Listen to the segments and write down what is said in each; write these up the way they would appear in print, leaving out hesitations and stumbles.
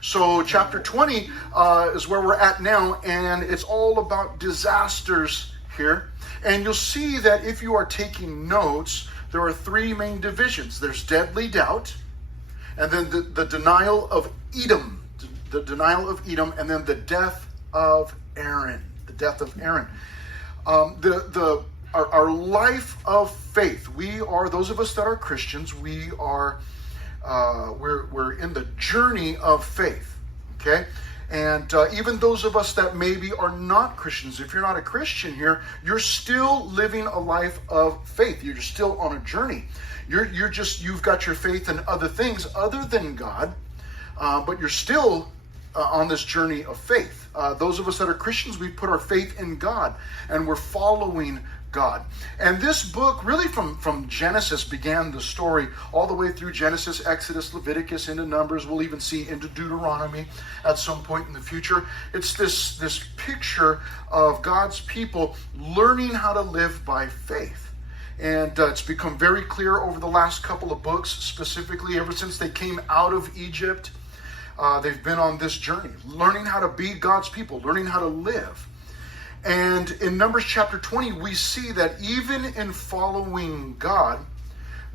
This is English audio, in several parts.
So chapter 20 is where we're at now, and it's all about disasters here. And you'll see that if you are taking notes, there are three main divisions. There's deadly doubt, and then the denial of Edom, the denial of Edom, and then the death of Aaron, the death of Aaron. Our life of faith. We are, those of us that are Christians, we are we're in the journey of faith. Okay. And even those of us that maybe are not Christians, if you're not a Christian here, you're still living a life of faith. You're just still on a journey. You've got your faith in other things other than God, but you're still on this journey of faith. Those of us that are Christians, we put our faith in God, and we're following God. And this book, really from Genesis, began the story all the way through Genesis, Exodus, Leviticus, into Numbers. We'll even see into Deuteronomy at some point in the future. It's this picture of God's people learning how to live by faith. And it's become very clear over the last couple of books, specifically ever since they came out of Egypt. They've been on this journey, learning how to be God's people, learning how to live. And in Numbers chapter 20, we see that even in following God,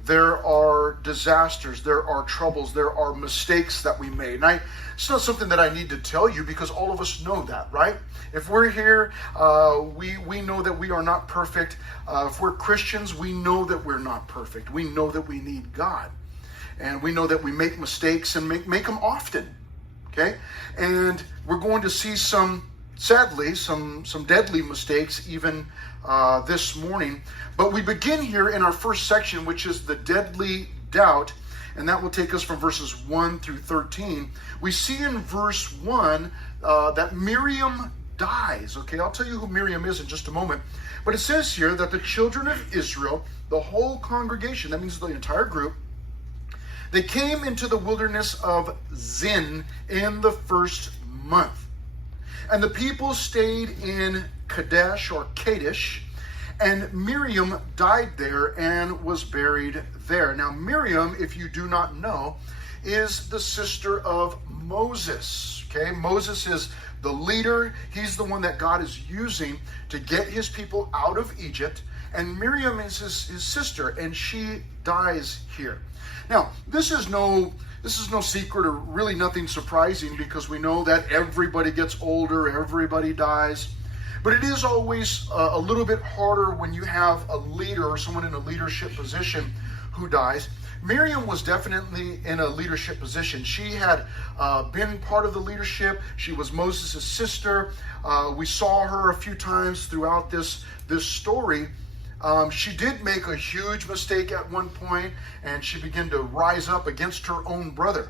there are disasters, there are troubles, there are mistakes that we made. And it's not something that I need to tell you, because all of us know that, right? If we're here, we know that we are not perfect. If we're Christians, we know that we're not perfect. We know that we need God. And we know that we make mistakes and make them often, okay? And we're going to see sadly, some deadly mistakes even this morning. But we begin here in our first section, which is the deadly doubt, and that will take us from verses 1 through 13. We see in verse 1 that Miriam dies, okay? I'll tell you who Miriam is in just a moment. But it says here that the children of Israel, the whole congregation, that means the entire group, they came into the wilderness of Zin in the first month. And the people stayed in Kadesh or Kadesh, and Miriam died there and was buried there. Now, Miriam, if you do not know, is the sister of Moses. Okay, Moses is the leader. He's the one that God is using to get his people out of Egypt. And Miriam is his sister, and she dies here. Now, this is no secret, or really nothing surprising, because we know that everybody gets older, everybody dies. But it is always a little bit harder when you have a leader or someone in a leadership position who dies. Miriam was definitely in a leadership position. She had been part of the leadership. She was Moses' sister. We saw her a few times throughout this story. She did make a huge mistake at one point, and she began to rise up against her own brother,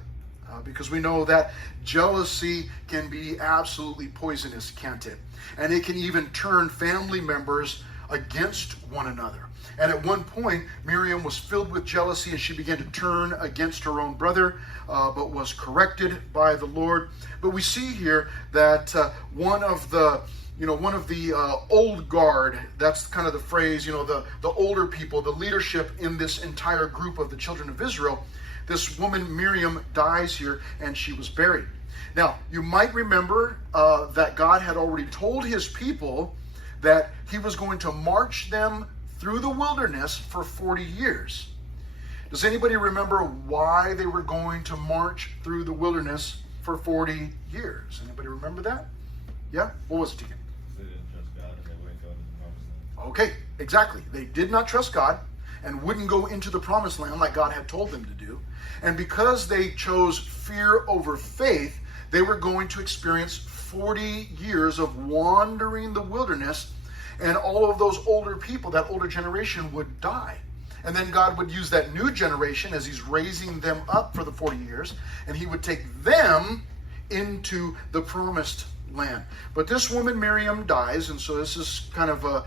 because we know that jealousy can be absolutely poisonous, can't it? And it can even turn family members against one another. And at one point, Miriam was filled with jealousy, and she began to turn against her own brother, but was corrected by the Lord. But we see here that one of the old guard, that's kind of the phrase, the older people, the leadership in this entire group of the children of Israel, this woman Miriam dies here, and she was buried. Now, you might remember that God had already told his people that he was going to march them through the wilderness for 40 years. Does anybody remember why they were going to march through the wilderness for 40 years? Anybody remember that? Yeah? What was it, Tegan? They didn't trust God and they wouldn't go into the promised land. Okay, exactly. They did not trust God and wouldn't go into the promised land like God had told them to do. And because they chose fear over faith, they were going to experience 40 years of wandering the wilderness, and all of those older people, that older generation, would die. And then God would use that new generation as he's raising them up for the 40 years, and he would take them into the promised land. But this woman, Miriam, dies, and so this is kind of a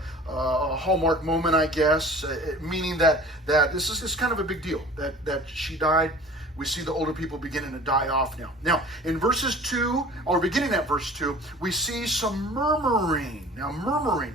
hallmark moment, I guess, meaning that this is kind of a big deal, that she died. We see the older people beginning to die off now. Now, in verses 2, or beginning at verse 2, we see some murmuring. Now, murmuring,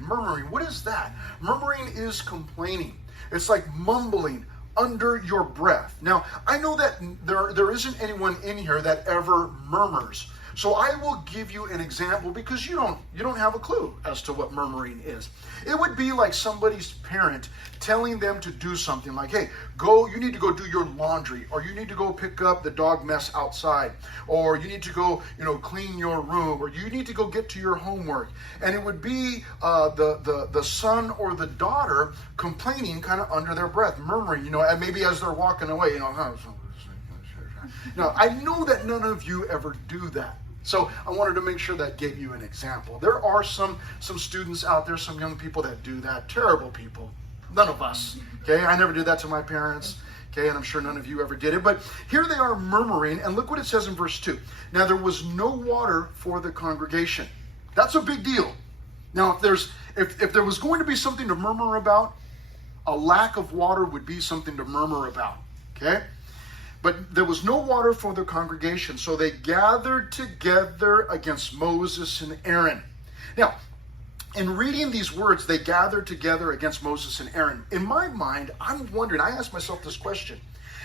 what is that? Murmuring is complaining. It's like mumbling under your breath. Now, I know that there isn't anyone in here that ever murmurs. So I will give you an example because you don't have a clue as to what murmuring is. It would be like somebody's parent telling them to do something like, hey, you need to go do your laundry, or you need to go pick up the dog mess outside, or you need to go, clean your room, or you need to go get to your homework. And it would be the son or the daughter complaining kind of under their breath, murmuring, and maybe as they're walking away, Now, I know that none of you ever do that. So I wanted to make sure that gave you an example. There are some students out there, some young people that do that. Terrible people. None of us. Okay, I never did that to my parents. Okay, and I'm sure none of you ever did it. But here they are murmuring, and look what it says in verse 2. Now there was no water for the congregation. That's a big deal. Now if there was going to be something to murmur about, a lack of water would be something to murmur about. Okay? But there was no water for the congregation, so they gathered together against Moses and Aaron. Now, in reading these words, they gathered together against Moses and Aaron. In my mind, I'm wondering, I ask myself this question,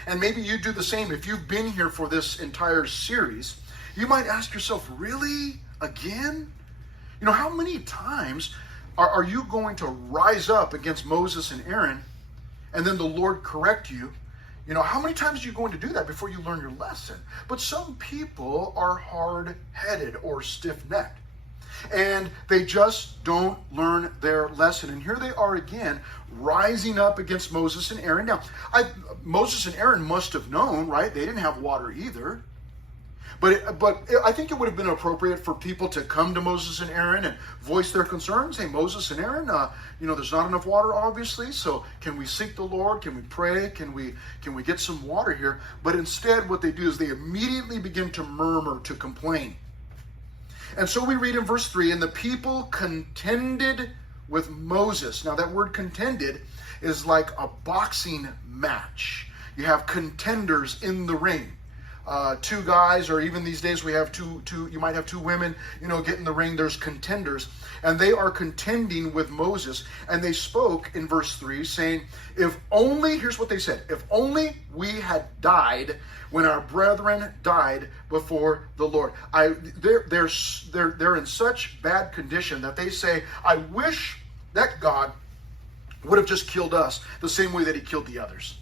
and maybe you do the same. If you've been here for this entire series, you might ask yourself, really? Again? How many times are you going to rise up against Moses and Aaron, and then the Lord correct you? How many times are you going to do that before you learn your lesson? But some people are hard-headed or stiff-necked, and they just don't learn their lesson. And here they are again, rising up against Moses and Aaron. Now, Moses and Aaron must have known, right? They didn't have water either. But I think it would have been appropriate for people to come to Moses and Aaron and voice their concerns. Hey, Moses and Aaron, there's not enough water, obviously. So can we seek the Lord? Can we pray? Can we get some water here? But instead, what they do is they immediately begin to murmur, to complain. And so we read in verse 3, and the people contended with Moses. Now that word contended is like a boxing match. You have contenders in the ring. Two guys, or even these days we have two, you might have two women, get in the ring. There's contenders, and they are contending with Moses. And they spoke in verse 3 saying, here's what they said, if only we had died when our brethren died before the Lord. They're in such bad condition that they say, I wish that God would have just killed us the same way that he killed the others.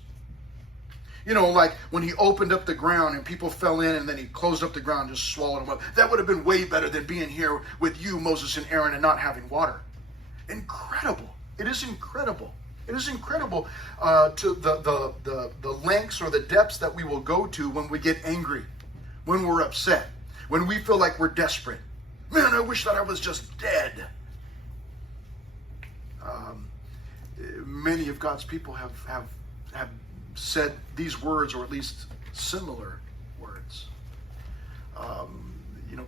Like when he opened up the ground and people fell in, and then he closed up the ground and just swallowed them up. That would have been way better than being here with you, Moses and Aaron, and not having water. Incredible. It is incredible. It is incredible to the lengths or the depths that we will go to when we get angry, when we're upset, when we feel like we're desperate. Man, I wish that I was just dead. Many of God's people have said these words, or at least similar words.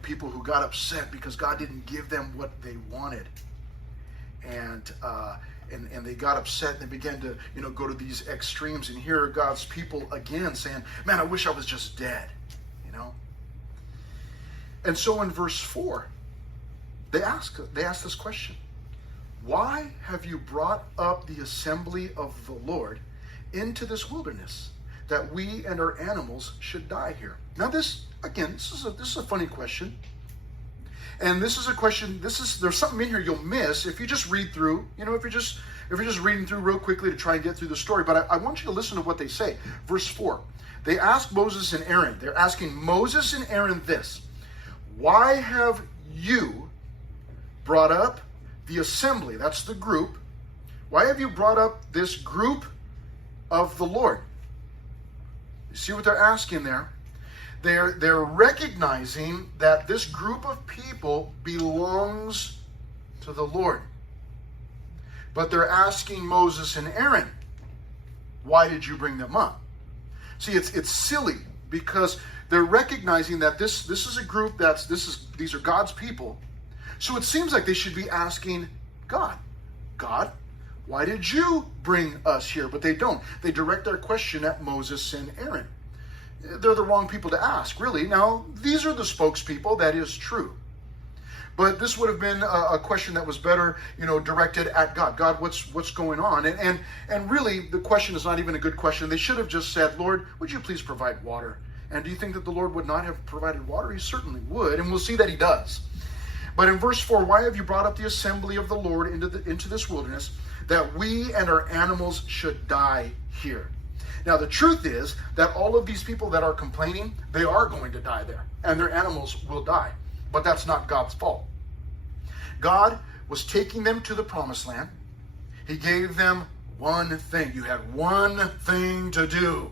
People who got upset because God didn't give them what they wanted, and they got upset and they began to go to these extremes. And here are God's people again saying, "Man, I wish I was just dead," And so in verse 4, they ask this question: "Why have you brought up the assembly of the Lord into this wilderness, that we and our animals should die here?" Now this is a funny question. And this is a question, there's something in here you'll miss if you just read through, if you're just reading through real quickly to try and get through the story. But I want you to listen to what they say. Verse 4, they ask Moses and Aaron, they're asking Moses and Aaron this: "Why have you brought up the assembly?" That's the group. "Why have you brought up this group of the Lord?" You see what they're asking there? They're recognizing that this group of people belongs to the Lord. But they're asking Moses and Aaron, "Why did you bring them up?" See, it's silly, because they're recognizing that this is a group these are God's people. So it seems like they should be asking God, "Why did you bring us here?" But they don't. They direct their question at Moses and Aaron. They're the wrong people to ask, really. Now, these are the spokespeople, that is true. But this would have been a question that was better, directed at God. God, what's going on? And really, the question is not even a good question. They should have just said, Lord, would you please provide water? And do you think that the Lord would not have provided water? He certainly would, and we'll see that he does. But in verse 4, why have you brought up the assembly of the Lord into this wilderness, that we and our animals should die here? Now, the truth is that all of these people that are complaining, they are going to die there, and their animals will die. But that's not God's fault. God was taking them to the promised land. He gave them one thing. You had one thing to do,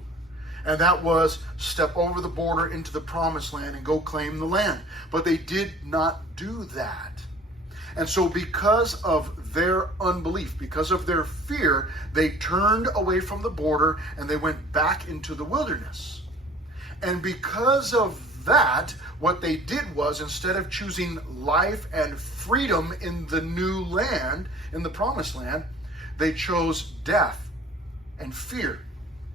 and that was step over the border into the promised land and go claim the land. But they did not do that. And so because of their unbelief, because of their fear, they turned away from the border and they went back into the wilderness. And because of that, what they did was, instead of choosing life and freedom in the new land, in the promised land, they chose death and fear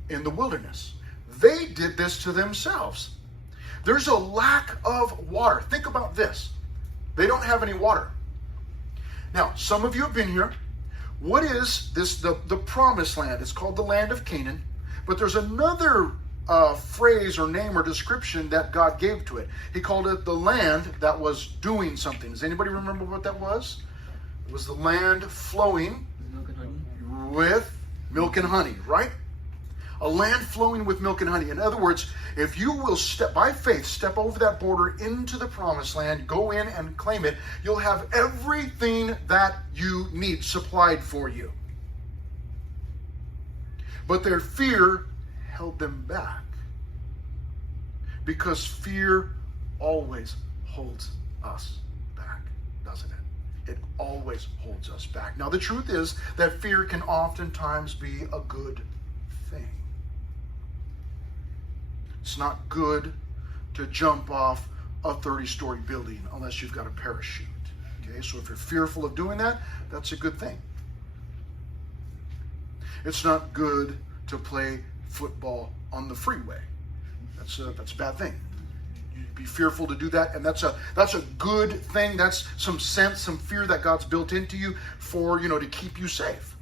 in the wilderness. They did this to themselves. There's a lack of water. Think about this. They don't have any water. Now, some of you have been here. What is this? The promised land. It's called the land of Canaan. But there's another phrase or name or description that God gave to it. He called it the land that was doing something. Does anybody remember what that was? It was the land flowing with milk and honey, right? A land flowing with milk and honey. In other words, if you will by faith, step over that border into the promised land, go in and claim it, you'll have everything that you need supplied for you. But their fear held them back, because fear always holds us back, doesn't it? It always holds us back. Now, the truth is that fear can oftentimes be a good thing. It's not good to jump off a 30-story building unless you've got a parachute. Okay, so if you're fearful of doing that, that's a good thing. It's not good to play football on the freeway. That's a bad thing. You'd be fearful to do that, and that's a good thing. That's some sense, some fear that God's built into you for, to keep you safe.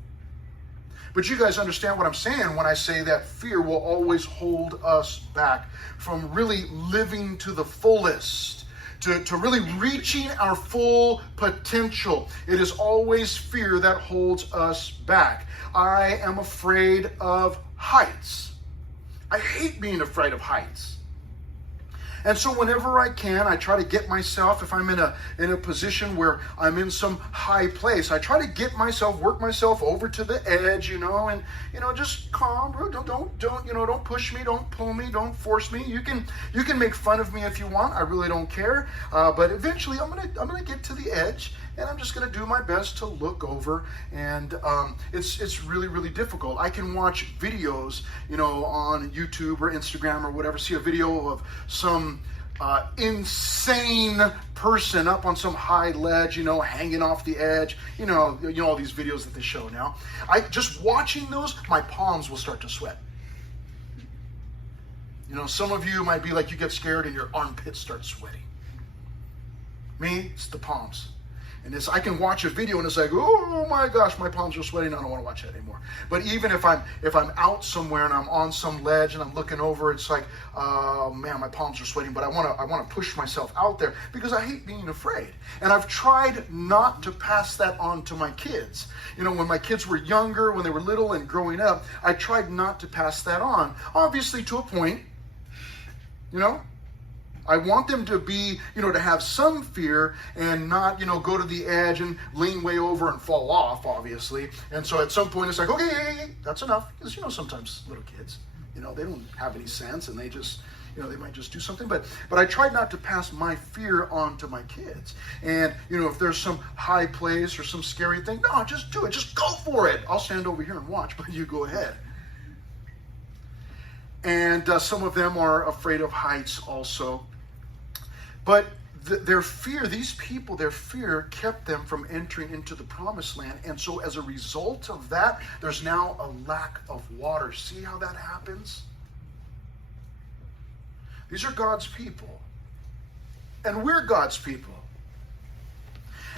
But you guys understand what I'm saying when I say that fear will always hold us back from really living to the fullest, to really reaching our full potential. It is always fear that holds us back. I am afraid of heights. I hate being afraid of heights. And so whenever I can, I try to get myself, if I'm in a position where I'm in some high place, I try to get myself, work myself over to the edge, and just calm. Don't push me, don't pull me, don't force me. You can make fun of me if you want. I really don't care. But eventually, I'm gonna get to the edge, and I'm just gonna do my best to look over. And it's really, really difficult. I can watch videos, on YouTube or Instagram or whatever. See a video of some insane person up on some high ledge, hanging off the edge. All these videos that they show now. Just watching those, my palms will start to sweat. Some of you might be like, you get scared and your armpits start sweating. Me, it's the palms. And I can watch a video and it's like, oh my gosh, my palms are sweating. I don't want to watch that anymore. But even if I'm out somewhere and I'm on some ledge and I'm looking over, it's like, oh man, my palms are sweating. But I want to push myself out there because I hate being afraid. And I've tried not to pass that on to my kids. When my kids were younger, when they were little and growing up, I tried not to pass that on. Obviously, to a point, I want them to be, to have some fear and not, go to the edge and lean way over and fall off, obviously. And so at some point it's like, okay, that's enough. Because, sometimes little kids, they don't have any sense and they just, they might just do something. But I tried not to pass my fear on to my kids. And, if there's some high place or some scary thing, no, just do it. Just go for it. I'll stand over here and watch, but you go ahead. And some of them are afraid of heights also. But their fear, these people, their fear kept them from entering into the promised land. And so as a result of that, there's now a lack of water. See how that happens? These are God's people. And we're God's people.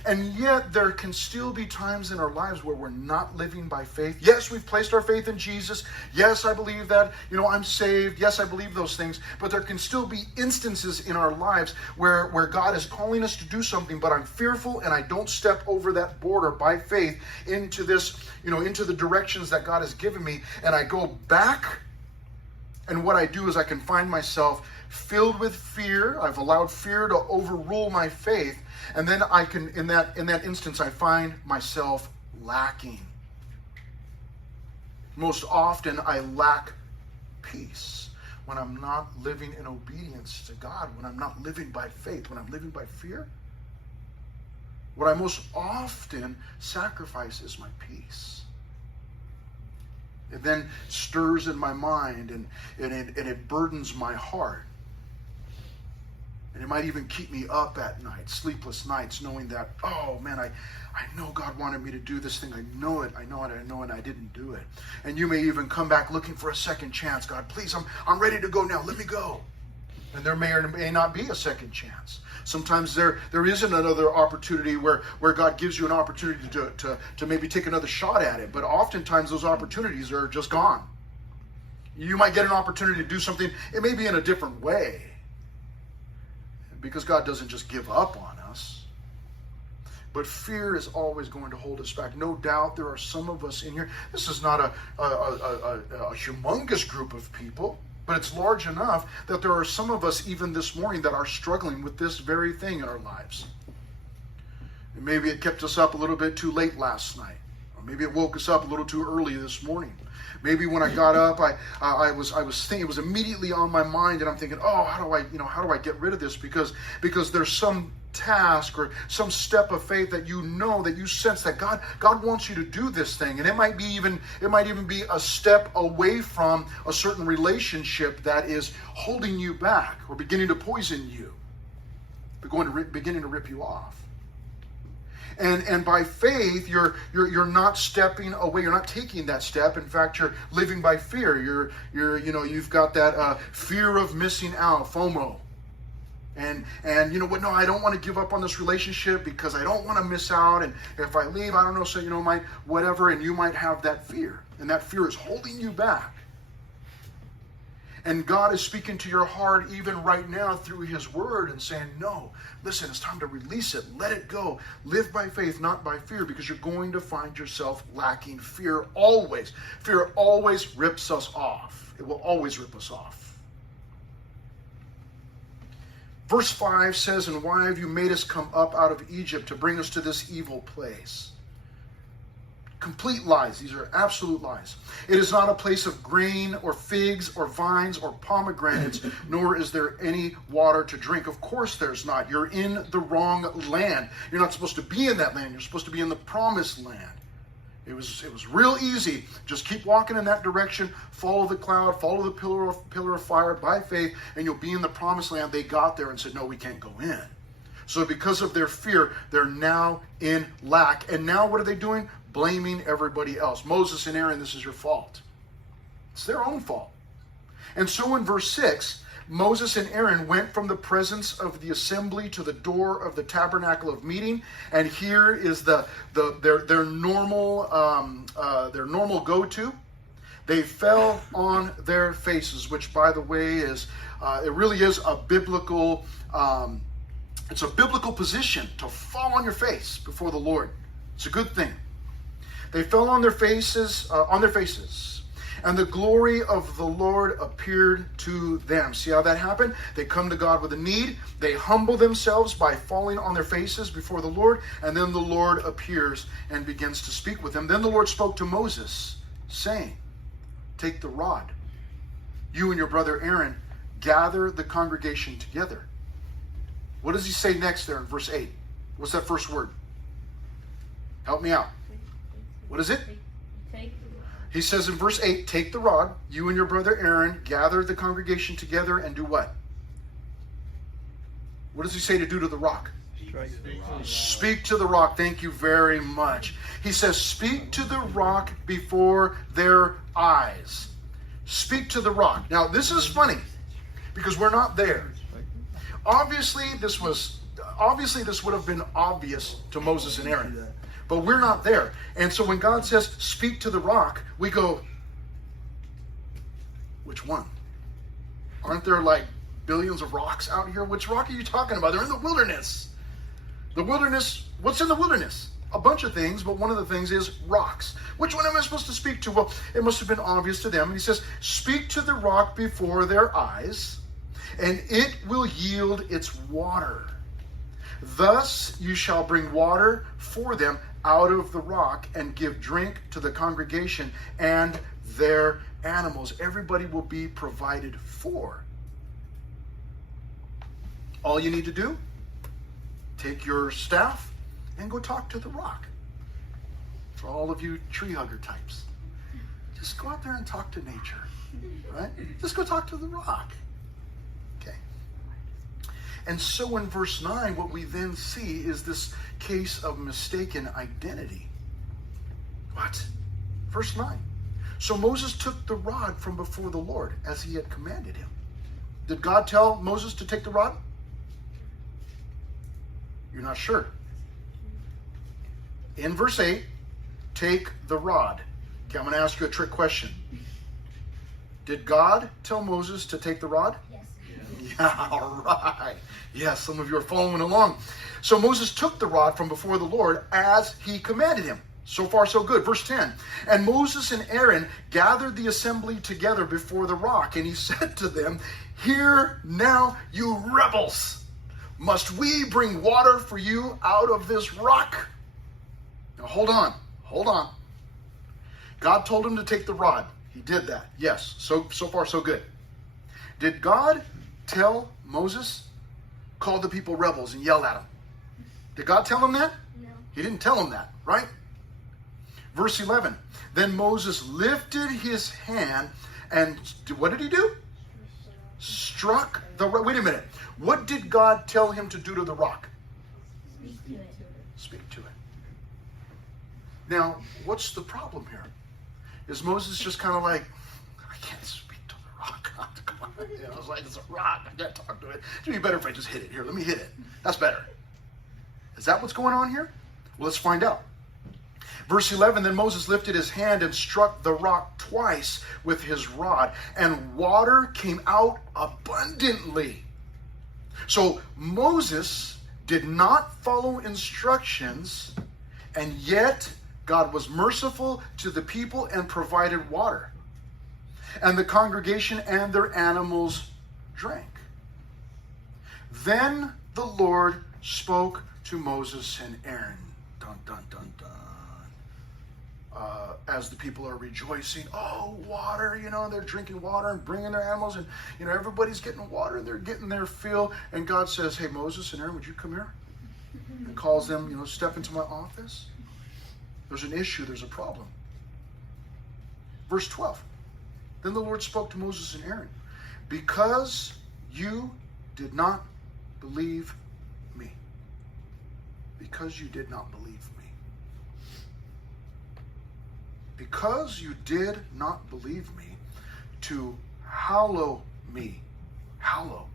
And yet there can still be times in our lives where we're not living by faith. Yes, we've placed our faith in Jesus. Yes, I believe that, I'm saved. Yes, I believe those things. But there can still be instances in our lives where God is calling us to do something, but I'm fearful and I don't step over that border by faith into this, into the directions that God has given me. And I go back, and what I do is I can find myself filled with fear. I've allowed fear to overrule my faith. And then I can, in that instance, I find myself lacking. Most often, I lack peace when I'm not living in obedience to God, when I'm not living by faith, when I'm living by fear. What I most often sacrifice is my peace. It then stirs in my mind, and it burdens my heart. And it might even keep me up at night, sleepless nights, knowing that, oh man, I know God wanted me to do this thing. I know it, and I didn't do it. And you may even come back looking for a second chance. God, please, I'm ready to go now. Let me go. And there may or may not be a second chance. Sometimes there isn't another opportunity where God gives you an opportunity to maybe take another shot at it. But oftentimes those opportunities are just gone. You might get an opportunity to do something, it may be in a different way. Because God doesn't just give up on us. But fear is always going to hold us back. No doubt there are some of us in here. This is not a humongous group of people, but it's large enough that there are some of us even this morning that are struggling with this very thing in our lives. And maybe it kept us up a little bit too late last night. Or maybe it woke us up a little too early this morning. Maybe when I got up, I was thinking, it was immediately on my mind, and I'm thinking, oh, how do I get rid of this? Because there's some task or some step of faith that that you sense that God wants you to do this thing, and it might even be a step away from a certain relationship that is holding you back or beginning to poison you, beginning to rip you off. And by faith, you're not stepping away. You're not taking that step. In fact, you're living by fear. You've got that fear of missing out, FOMO. And you know what? No, I don't want to give up on this relationship because I don't want to miss out. And if I leave, I don't know. So might whatever. And you might have that fear, and that fear is holding you back. And God is speaking to your heart even right now through His Word and saying, no, listen, it's time to release it. Let it go. Live by faith, not by fear, because you're going to find yourself lacking fear always. Fear always rips us off. It will always rip us off. Verse 5 says, and why have you made us come up out of Egypt to bring us to this evil place? Complete lies. These are absolute lies. It is not a place of grain or figs or vines or pomegranates, nor is there any water to drink. Of course there's not. You're in the wrong land. You're not supposed to be in that land. You're supposed to be in the promised land. It was real easy. Just keep walking in that direction. Follow the cloud. Follow the pillar of fire by faith, and you'll be in the promised land. They got there and said, no, we can't go in. So because of their fear, they're now in lack. And now what are they doing? Blaming everybody else. Moses and Aaron, this is your fault. It's their own fault. And so in verse 6, Moses and Aaron went from the presence of the assembly to the door of the tabernacle of meeting, and here is their normal go-to. They fell on their faces, which, by the way, is it really is a biblical. It's a biblical position to fall on your face before the Lord. It's a good thing. They fell on their faces, and the glory of the Lord appeared to them. See how that happened? They come to God with a need. They humble themselves by falling on their faces before the Lord, and then the Lord appears and begins to speak with them. Then the Lord spoke to Moses, saying, take the rod. You and your brother Aaron gather the congregation together. What does he say next there in verse 8? What's that first word? Help me out. What is it? He says in verse 8, take the rod, you and your brother Aaron, gather the congregation together and do what? What does he say to do to the rock? Speak to the rock. Thank you very much. He says, speak to the rock before their eyes. Speak to the rock. Now, this is funny because we're not there. Obviously, this was obviously this would have been obvious to Moses and Aaron, but we're not there. And so when God says, speak to the rock, we go, which one? Aren't there like billions of rocks out here? Which rock are you talking about? They're in the wilderness. The wilderness, what's in the wilderness? A bunch of things, but one of the things is rocks. Which one am I supposed to speak to? Well, it must have been obvious to them. And he says, speak to the rock before their eyes, and it will yield its water. Thus you shall bring water for them out of the rock and give drink to the congregation and their animals. Everybody will be provided for. All you need to do, take your staff and go talk to the rock. For all of you tree hugger types, just go out there and talk to nature, right? Just go talk to the rock. Okay. And so in verse 9, what we then see is this case of mistaken identity. What? Verse 9. So Moses took the rod from before the Lord as he had commanded him. Did God tell Moses to take the rod? You're not sure. In verse 8, take the rod. Okay, I'm going to ask you a trick question. Did God tell Moses to take the rod? Yes. Yeah, all right. Yes, some of you are following along. So Moses took the rod from before the Lord as he commanded him. So far, so good. Verse 10. And Moses and Aaron gathered the assembly together before the rock, and he said to them, hear now, you rebels. Must we bring water for you out of this rock? Now, hold on. God told him to take the rod. He did that. Yes. So far, so good. Did God tell Moses, call the people rebels and yell at them? Did God tell him that? No. He didn't tell him that, right? Verse 11. Then Moses lifted his hand and what did he do? Struck the rock. Wait a minute. What did God tell him to do to the rock? Speak to it. Speak to it. Now, what's the problem here? Is Moses just kind of like, I can't speak to the rock. Come on. You know, it's like, it's a rock. I can't talk to it. It'd be better if I just hit it. Here, let me hit it. That's better. Is that what's going on here? Well, let's find out. Verse 11, then Moses lifted his hand and struck the rock twice with his rod, and water came out abundantly. So Moses did not follow instructions, and yet God was merciful to the people and provided water. And the congregation and their animals drank. Then the Lord spoke to Moses and Aaron. Dun, dun, dun, dun. As the people are rejoicing, oh, water, they're drinking water and bringing their animals, and, everybody's getting water and they're getting their fill. And God says, hey, Moses and Aaron, would you come here? And calls them, step into my office. There's an issue, there's a problem. Verse 12. Then the Lord spoke to Moses and Aaron, because you did not believe me. Because you did not believe me. Because you did not believe me, to hallow me. Hallow.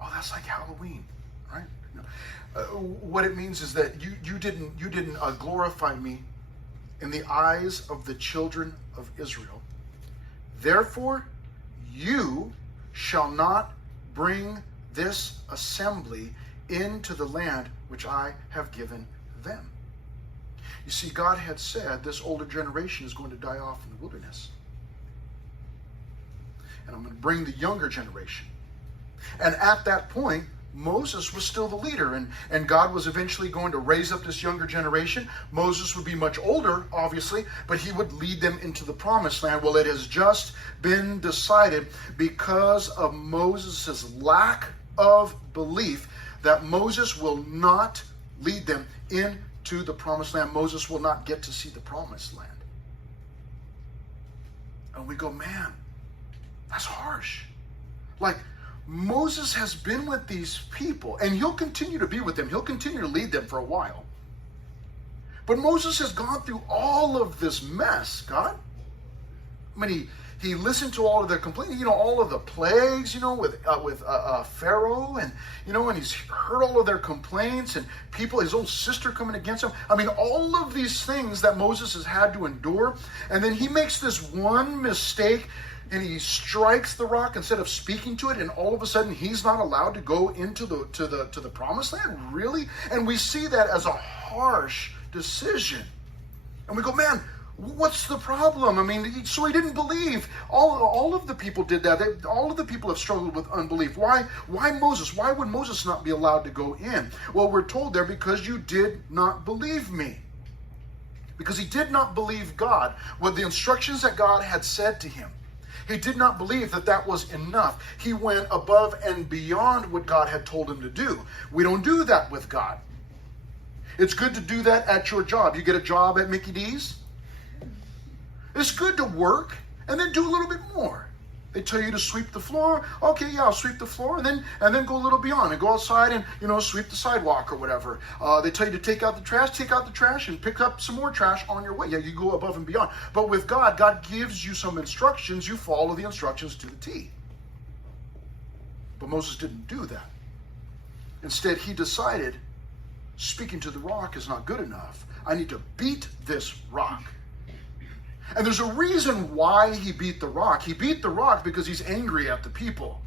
Oh, that's like Halloween, right? What it means is that you didn't glorify me in the eyes of the children of Israel. Therefore, you shall not bring this assembly into the land which I have given them. You see, God had said this older generation is going to die off in the wilderness. And I'm going to bring the younger generation. And at that point, Moses was still the leader, and God was eventually going to raise up this younger generation. Moses would be much older, obviously, but he would lead them into the promised land. Well, it has just been decided because of Moses' lack of belief that Moses will not lead them into the promised land. Moses will not get to see the promised land. And we go, man, that's harsh. Like, Moses has been with these people, and he'll continue to be with them. He'll continue to lead them for a while. But Moses has gone through all of this mess, God. I mean, He listened to all of their complaints, all of the plagues, with Pharaoh, and and he's heard all of their complaints, and people, his own sister coming against him. I mean, all of these things that Moses has had to endure, and then he makes this one mistake, and he strikes the rock instead of speaking to it, and all of a sudden he's not allowed to go into the promised land. Really? And we see that as a harsh decision, and we go, man, what's the problem? I mean, so he didn't believe. All of the people did that. All of the people have struggled with unbelief. Why Moses? Why would Moses not be allowed to go in? Well, we're told there, because you did not believe me. Because he did not believe God, what the instructions that God had said to him. He did not believe that that was enough. He went above and beyond what God had told him to do. We don't do that with God. It's good to do that at your job. You get a job at Mickey D's. It's good to work and then do a little bit more. They tell you to sweep the floor. Okay, yeah, I'll sweep the floor, and then go a little beyond and go outside and sweep the sidewalk or whatever. They tell you to take out the trash and pick up some more trash on your way. Yeah, you go above and beyond. But with God, God gives you some instructions. You follow the instructions to the T. But Moses didn't do that. Instead, he decided, speaking to the rock is not good enough. I need to beat this rock. And there's a reason why he beat the rock. He beat the rock because he's angry at the people.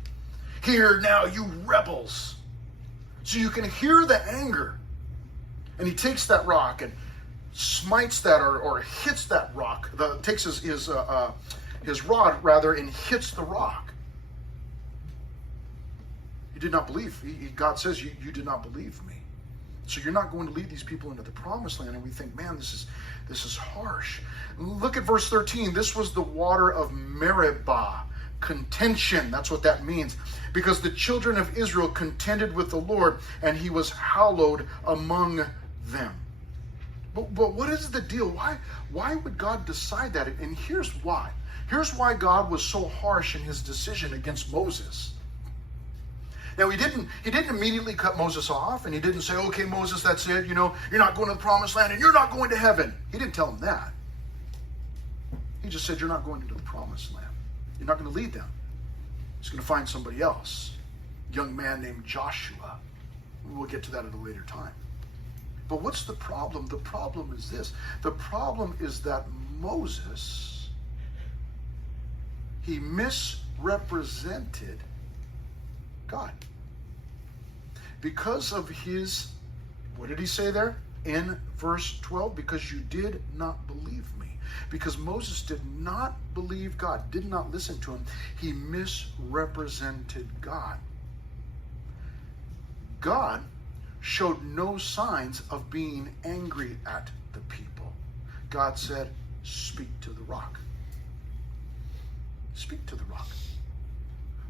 Hear now, you rebels. So you can hear the anger. And he takes that rock and smites that or hits that rock. Takes his rod, rather, and hits the rock. He did not believe. God says, you did not believe me. So you're not going to lead these people into the promised land. And we think, man, this is harsh. Look at verse 13. This was the water of Meribah, contention. That's what that means. Because the children of Israel contended with the Lord, and he was hallowed among them. But what is the deal? Why would God decide that? And here's why. Here's why God was so harsh in his decision against Moses. Now, he didn't immediately cut Moses off, and he didn't say, okay, Moses, that's it. You're not going to the promised land, and you're not going to heaven. He didn't tell him that. He just said, you're not going into the promised land. You're not going to lead them. He's going to find somebody else, a young man named Joshua. We'll get to that at a later time. But what's the problem? The problem is this. The problem is that Moses, he misrepresented God. Because of his, what did he say there in verse 12? Because you did not believe me. Because Moses did not believe God, did not listen to him, he misrepresented God. God showed no signs of being angry at the people. God said, speak to the rock. Speak to the rock.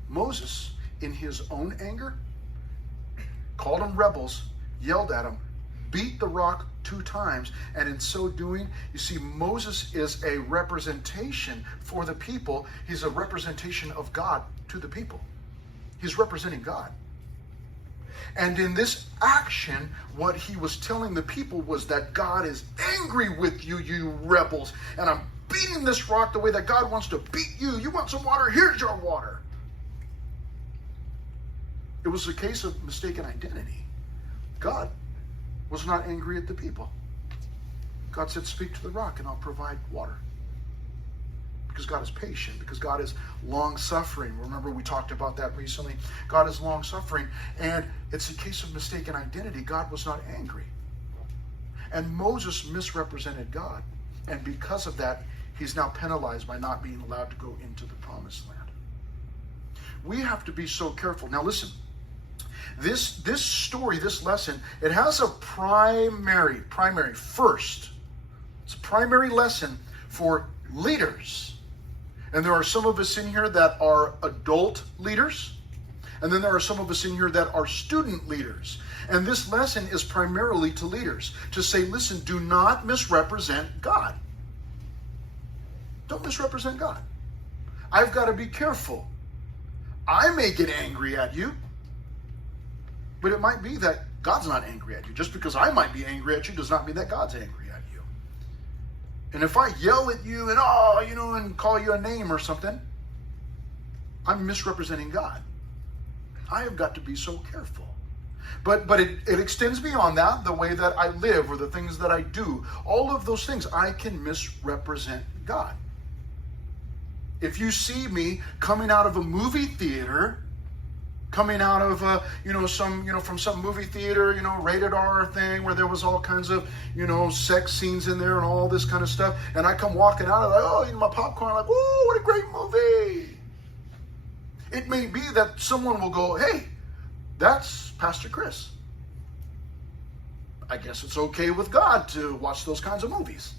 Moses, in his own anger, called them rebels, yelled at them, beat the rock 2 times, and in so doing, you see, Moses is a representation for the people. He's a representation of God to the people. He's representing God. And in this action, what he was telling the people was that God is angry with you, you rebels, and I'm beating this rock the way that God wants to beat you. You want some water? Here's your water. It was a case of mistaken identity. God was not angry at the people. God said, speak to the rock and I'll provide water. Because God is patient, because God is long-suffering. Remember, we talked about that recently. God is long-suffering, and it's a case of mistaken identity. God was not angry. And Moses misrepresented God. And because of that, he's now penalized by not being allowed to go into the promised land. We have to be so careful. Now listen, this story, this lesson, it has a primary first. It's a primary lesson for leaders. And there are some of us in here that are adult leaders. And then there are some of us in here that are student leaders. And this lesson is primarily to leaders. To say, listen, do not misrepresent God. Don't misrepresent God. I've got to be careful. I may get angry at you. But it might be that God's not angry at you. Just because I might be angry at you does not mean that God's angry at you. And if I yell at you and, and call you a name or something, I'm misrepresenting God. I have got to be so careful. But it extends beyond that, the way that I live or the things that I do. All of those things, I can misrepresent God. If you see me coming out of a movie theater, coming out of from some movie theater, rated R thing where there was all kinds of, sex scenes in there and all this kind of stuff, and I come walking out, like, my popcorn, like, whoa, what a great movie. It may be that someone will go, hey, that's Pastor Chris. I guess it's okay with God to watch those kinds of movies.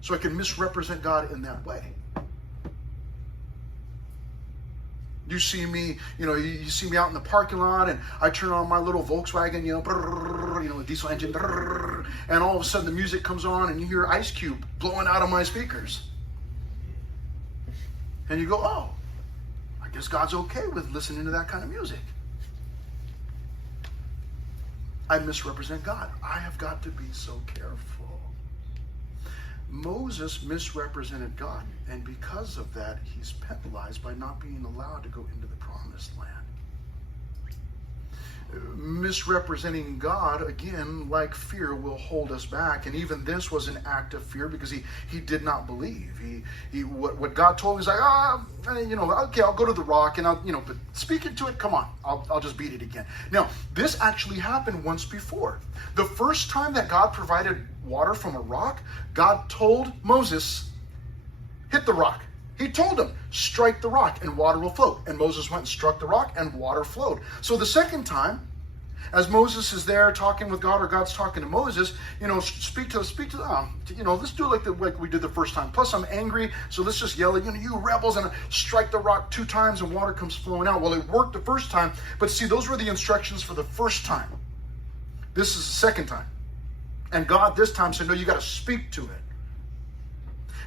So I can misrepresent God in that way. You see me, you see me out in the parking lot, and I turn on my little Volkswagen, diesel engine, and all of a sudden the music comes on, and you hear Ice Cube blowing out of my speakers. And you go, oh, I guess God's okay with listening to that kind of music. I misrepresent God. I have got to be so careful. Moses misrepresented God, and because of that, he's penalized by not being allowed to go into the promised land. Misrepresenting God, again, like fear, will hold us back. And even this was an act of fear because he did not believe. What God told him is like, okay, I'll go to the rock and but speak into it. Come on, I'll just beat it again. Now, this actually happened once before. The first time that God provided water from a rock, God told Moses, hit the rock. He told him, strike the rock and water will flow. And Moses went and struck the rock and water flowed. So the second time, as Moses is there talking with God, or God's talking to Moses, speak to let's do it like we did the first time. Plus I'm angry, so let's just yell at you rebels, and strike the rock 2 times and water comes flowing out. Well, it worked the first time, but see, those were the instructions for the first time. This is the second time. And God this time said, no, you got to speak to it.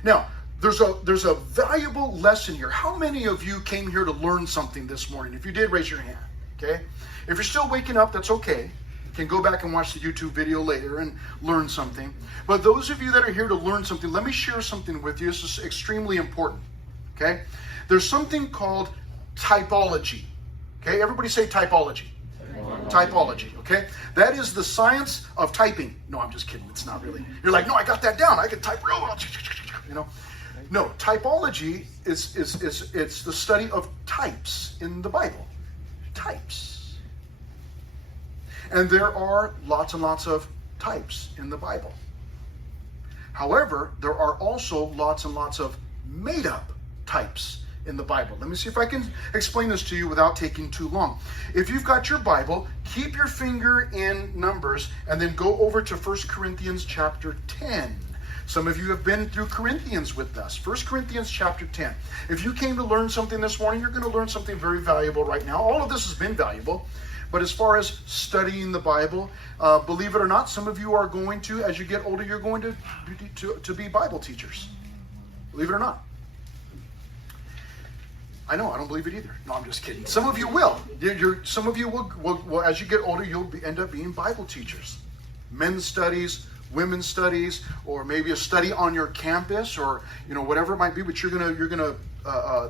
Now, there's a valuable lesson here. How many of you came here to learn something this morning? If you did, raise your hand, okay? If you're still waking up, that's okay. You can go back and watch the YouTube video later and learn something. But those of you that are here to learn something, let me share something with you. This is extremely important, okay? There's something called typology, okay? Everybody say typology. Typology, okay? That is the science of typing. No, I'm just kidding. It's not really. You're like, no, I got that down. I can type real well. No, typology is the study of types in the Bible. Types. And there are lots and lots of types in the Bible. However, there are also lots and lots of made-up types in the Bible. Let me see if I can explain this to you without taking too long. If you've got your Bible, keep your finger in Numbers and then go over to 1 Corinthians chapter 10. Some of you have been through Corinthians with us. 1 Corinthians chapter 10. If you came to learn something this morning, you're going to learn something very valuable right now. All of this has been valuable. But as far as studying the Bible, believe it or not, some of you are going to, as you get older, you're going to be Bible teachers. Believe it or not. I know, I don't believe it either. No, I'm just kidding. Some of you will. Some of you will, as you get older, you'll end up being Bible teachers. Men's studies, women's studies, or maybe a study on your campus, or whatever it might be. But you're gonna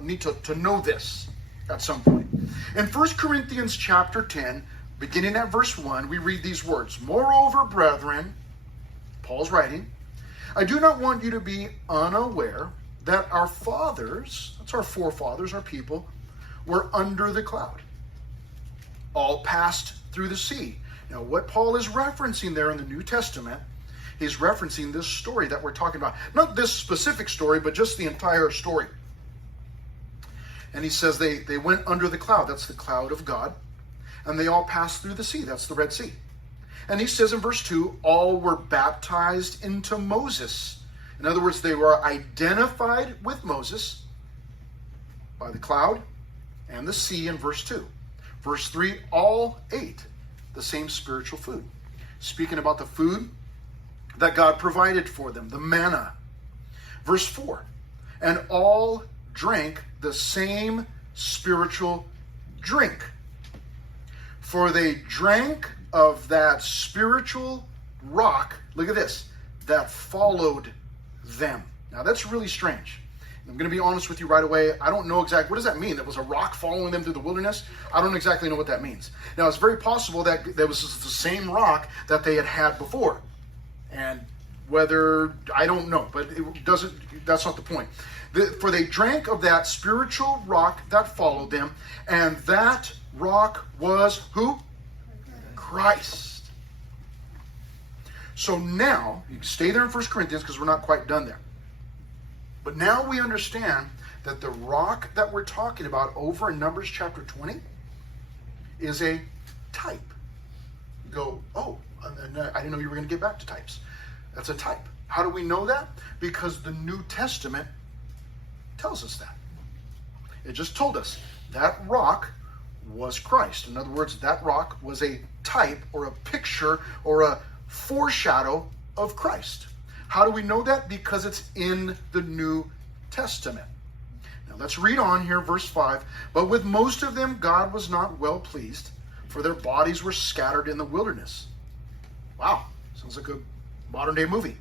need to know this at some point. In 1 Corinthians chapter 10, beginning at verse 1, we read these words: "Moreover, brethren," Paul's writing, "I do not want you to be unaware that our fathers," that's our forefathers, our people, "were under the cloud. All passed through the sea." Now, what Paul is referencing there in the New Testament, he's referencing this story that we're talking about. Not this specific story, but just the entire story. And he says they went under the cloud. That's the cloud of God. And they all passed through the sea. That's the Red Sea. And he says in verse 2, all were baptized into Moses. In other words, they were identified with Moses by the cloud and the sea in verse 2. Verse 3, all ate the same spiritual food. Speaking about the food that God provided for them, the manna. Verse 4, and all drank the same spiritual drink. For they drank of that spiritual rock, look at this, that followed them. Now that's really strange. I'm going to be honest with you right away. I don't know exactly, what does that mean? That was a rock following them through the wilderness? I don't exactly know what that means. Now it's very possible that there was the same rock that they had before. And whether, I don't know, but it doesn't, that's not the point. For they drank of that spiritual rock that followed them, and that rock was who? Christ. So now, you can stay there in 1 Corinthians because we're not quite done there. But now we understand that the rock that we're talking about over in Numbers chapter 20 is a type. You go, oh, I didn't know you were going to get back to types. That's a type. How do we know that? Because the New Testament tells us that. It just told us that rock was Christ. In other words, that rock was a type or a picture or a foreshadow of Christ. How do we know that? Because it's in the New Testament. Now let's read on here, verse 5. But with most of them God was not well pleased, for their bodies were scattered in the wilderness. Wow, sounds like a modern day movie.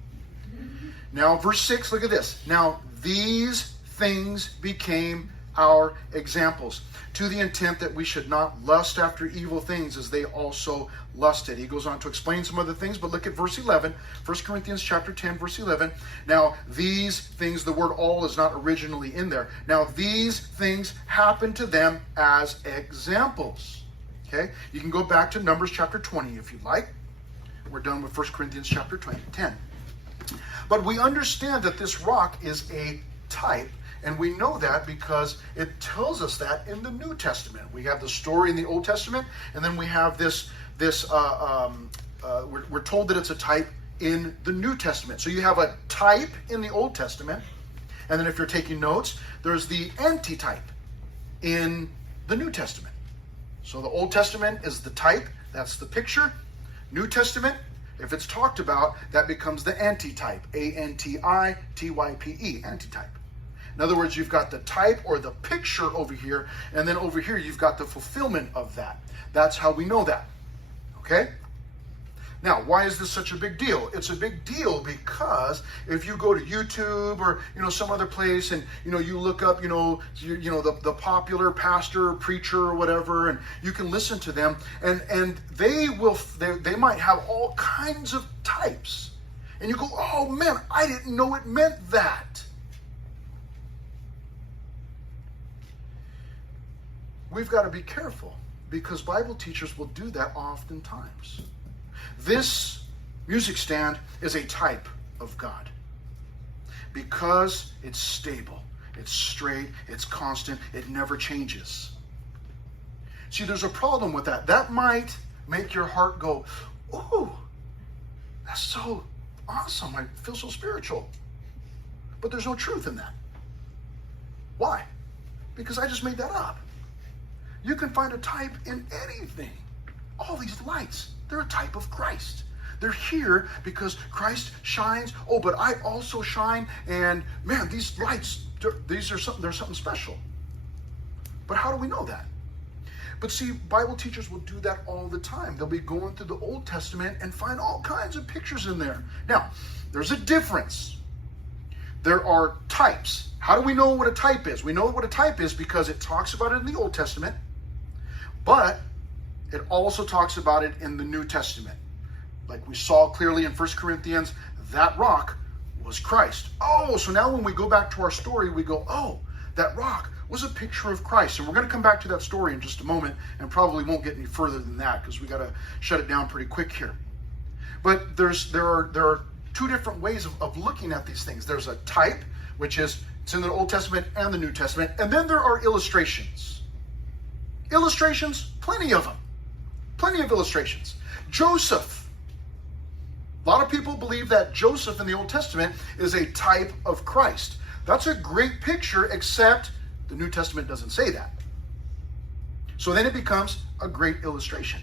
Now verse 6, look at this. Now these things became our examples, to the intent that we should not lust after evil things as they also lusted. He goes on to explain some other things, but look at verse 11, 1 Corinthians chapter 10, verse 11. Now, these things, the word all is not originally in there. Now, these things happened to them as examples. Okay? You can go back to Numbers chapter 20 if you'd like. We're done with 1 Corinthians chapter 10. But we understand that this rock is a type. And we know that because it tells us that in the New Testament. We have the story in the Old Testament, and then we have we're told that it's a type in the New Testament. So you have a type in the Old Testament, and then if you're taking notes, there's the antitype in the New Testament. So the Old Testament is the type, that's the picture. New Testament, if it's talked about, that becomes the antitype, A-N-T-I-T-Y-P-E, antitype. In other words, you've got the type or the picture over here, and then over here you've got the fulfillment of that. That's how we know that. Okay? Now, why is this such a big deal? It's a big deal because if you go to YouTube or some other place and you look up the popular pastor or preacher or whatever, and you can listen to them, and they might have all kinds of types, and you go, oh man, I didn't know it meant that. We've got to be careful because Bible teachers will do that oftentimes. This music stand is a type of God because it's stable, it's straight, it's constant, it never changes. See, there's a problem with that. That might make your heart go, ooh, that's so awesome. I feel so spiritual. But there's no truth in that. Why? Because I just made that up. You can find a type in anything. All these lights, they're a type of Christ. They're here because Christ shines. Oh, but I also shine. And man, these lights, they're something special. But how do we know that? But see, Bible teachers will do that all the time. They'll be going through the Old Testament and find all kinds of pictures in there. Now, there's a difference. There are types. How do we know what a type is? We know what a type is because it talks about it in the Old Testament. But it also talks about it in the New Testament. Like we saw clearly in 1 Corinthians, that rock was Christ. Oh, so now when we go back to our story, we go, oh, that rock was a picture of Christ. And we're going to come back to that story in just a moment and probably won't get any further than that because we got to shut it down pretty quick here. But there are two different ways of looking at these things. There's a type, which is it's in the Old Testament and the New Testament. And then there are illustrations. Illustrations, plenty of them. Plenty of illustrations. Joseph. A lot of people believe that Joseph in the Old Testament is a type of Christ. That's a great picture, except the New Testament doesn't say that. So then it becomes a great illustration.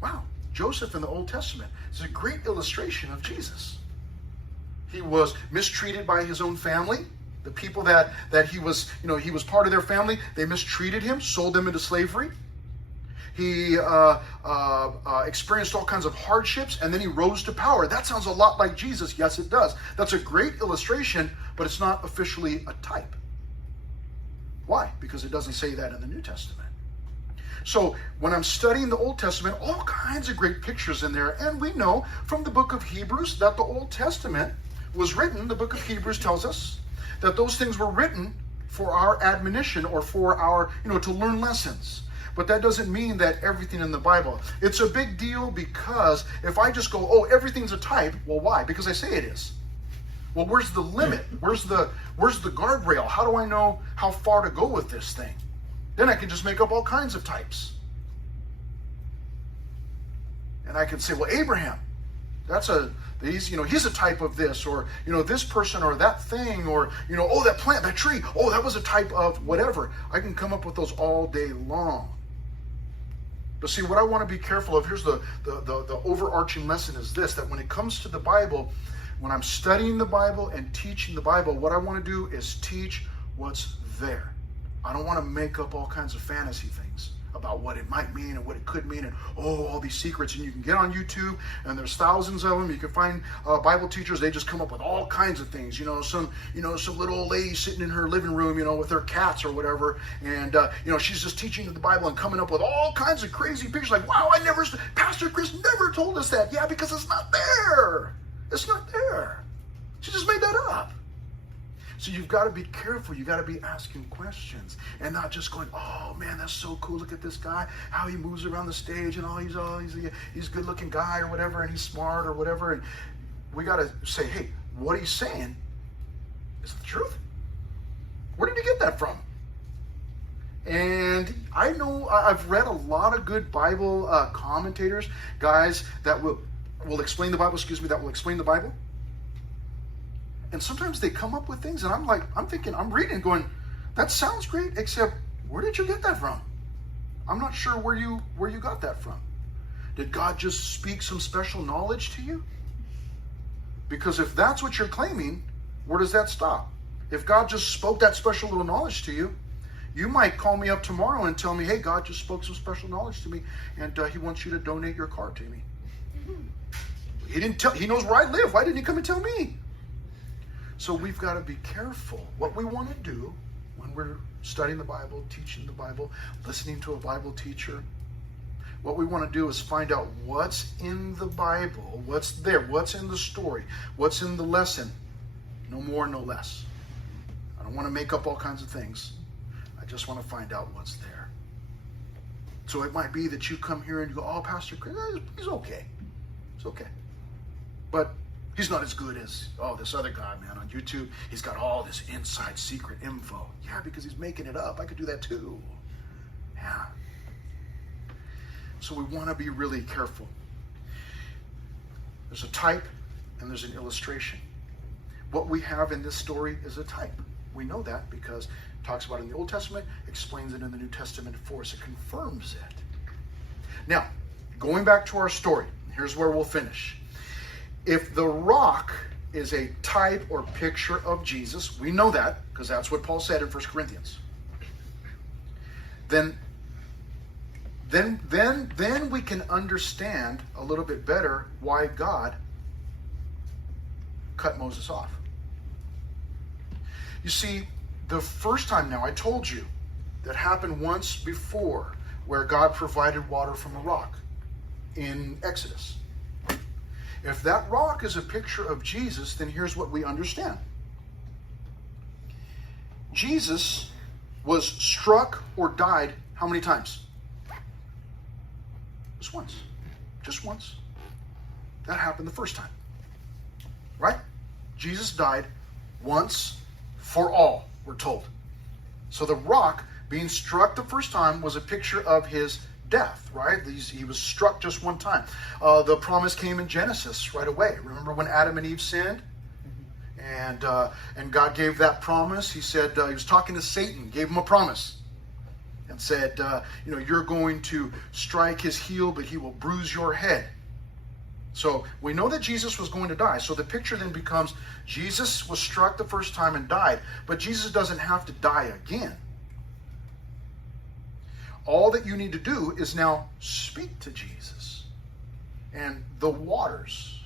Wow, Joseph in the Old Testament is a great illustration of Jesus. He was mistreated by his own family. The people that he was part of their family, they mistreated him, sold him into slavery. He experienced all kinds of hardships, and then he rose to power. That sounds a lot like Jesus. Yes, it does. That's a great illustration, but it's not officially a type. Why? Because it doesn't say that in the New Testament. So when I'm studying the Old Testament, all kinds of great pictures in there. And we know from the book of Hebrews that the Old Testament was written. The book of Hebrews tells us that those things were written for our admonition, or for our, to learn lessons. But that doesn't mean that everything in the Bible. It's a big deal, because if I just go, oh, everything's a type, well, why? Because I say it is. Well, where's the limit? Where's the guardrail? How do I know how far to go with this thing? Then I can just make up all kinds of types. And I can say, well, Abraham, he's a type of this, or, this person, or that thing, or, oh, that plant, that tree, oh, that was a type of whatever. I can come up with those all day long. But see, what I want to be careful of, here's the overarching lesson is this, that when it comes to the Bible, when I'm studying the Bible and teaching the Bible, what I want to do is teach what's there. I don't want to make up all kinds of fantasy things about what it might mean and what it could mean, and all these secrets. And you can get on YouTube, and there's thousands of them. You can find Bible teachers. They just come up with all kinds of things. Some little old lady sitting in her living room, with her cats or whatever, and she's just teaching the Bible and coming up with all kinds of crazy pictures. Like, wow, Pastor Chris never told us that. Yeah, because it's not there. It's not there. She just made that up. So you've got to be careful. You've got to be asking questions and not just going, oh man, that's so cool. Look at this guy, how he moves around the stage, and he's a good looking guy or whatever, and he's smart or whatever. And we got to say, hey, what he's saying is the truth. Where did he get that from? And I know I've read a lot of good Bible commentators, guys that will explain the Bible, that will explain the Bible. And sometimes they come up with things, and I'm reading going, that sounds great, except where did you get that from? I'm not sure where you got that from. Did God just speak some special knowledge to you? Because if that's what you're claiming, where does that stop? If God just spoke that special little knowledge to you, you might call me up tomorrow and tell me, hey, God just spoke some special knowledge to me, and he wants you to donate your car to me. He knows where I live. Why didn't he come and tell me? So we've got to be careful what we want to do when we're studying the Bible, teaching the Bible, listening to a Bible teacher. What we want to do is find out what's in the Bible, what's there, what's in the story, what's in the lesson. No more, no less. I don't want to make up all kinds of things. I just want to find out what's there. So it might be that you come here and you go, oh, Pastor Chris, he's okay. It's okay. But he's not as good as, this other guy, man, on YouTube. He's got all this inside secret info. Yeah, because he's making it up. I could do that too. Yeah. So we want to be really careful. There's a type and there's an illustration. What we have in this story is a type. We know that because it talks about it in the Old Testament, explains it in the New Testament for us. It confirms it. Now, going back to our story, here's where we'll finish. If the rock is a type or picture of Jesus, we know that because that's what Paul said in 1 Corinthians. Then we can understand a little bit better why God cut Moses off. You see, the first time now, I told you, that happened once before, where God provided water from a rock in Exodus. If that rock is a picture of Jesus, then here's what we understand. Jesus was struck or died how many times? Just once. Just once. That happened the first time. Right? Jesus died once for all, we're told. So the rock being struck the first time was a picture of his death, right? He was struck just one time. The promise came in Genesis right away. Remember when Adam and Eve sinned? And God gave that promise. He said, he was talking to Satan, gave him a promise. And said, you're going to strike his heel, but he will bruise your head. So we know that Jesus was going to die. So the picture then becomes Jesus was struck the first time and died, but Jesus doesn't have to die again. All that you need to do is now speak to Jesus. and the waters,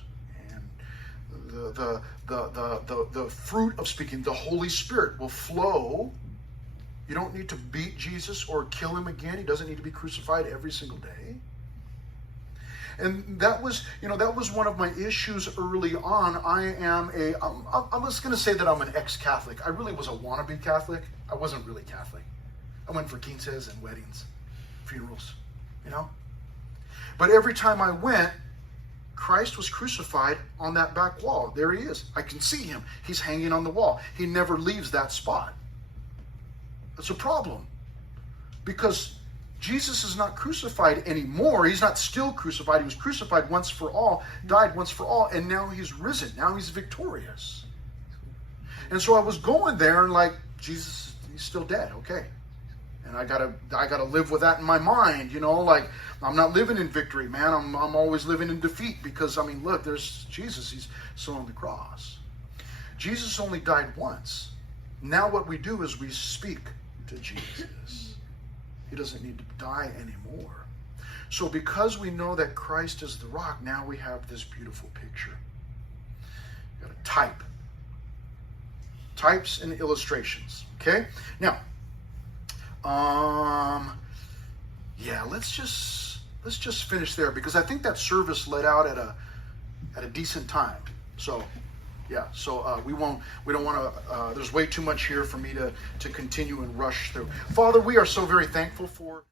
and the fruit of speaking, the Holy Spirit will flow. You don't need to beat Jesus or kill him again. He doesn't need to be crucified every single day. And that was one of my issues early on. I'm just going to say that I'm an ex-Catholic. I really was a wannabe Catholic. I wasn't really Catholic. I went for quinces and weddings, funerals, But every time I went, Christ was crucified on that back wall. There he is. I can see him. He's hanging on the wall. He never leaves that spot. That's a problem, because Jesus is not crucified anymore. He's not still crucified. He was crucified once for all, died once for all, and now he's risen. Now he's victorious. And so I was going there and like, Jesus, he's still dead. Okay. And I gotta live with that in my mind, like I'm not living in victory, man. I'm always living in defeat, because look, there's Jesus. He's still on the cross. Jesus only died once. Now what we do is we speak to Jesus. He doesn't need to die anymore. So because we know that Christ is the rock, now we have this beautiful picture. We've got a type. Types and illustrations. Okay? Now, let's just finish there, because I think that service let out at a decent time. So we don't want to, there's way too much here for me to continue and rush through. Father, we are so very thankful for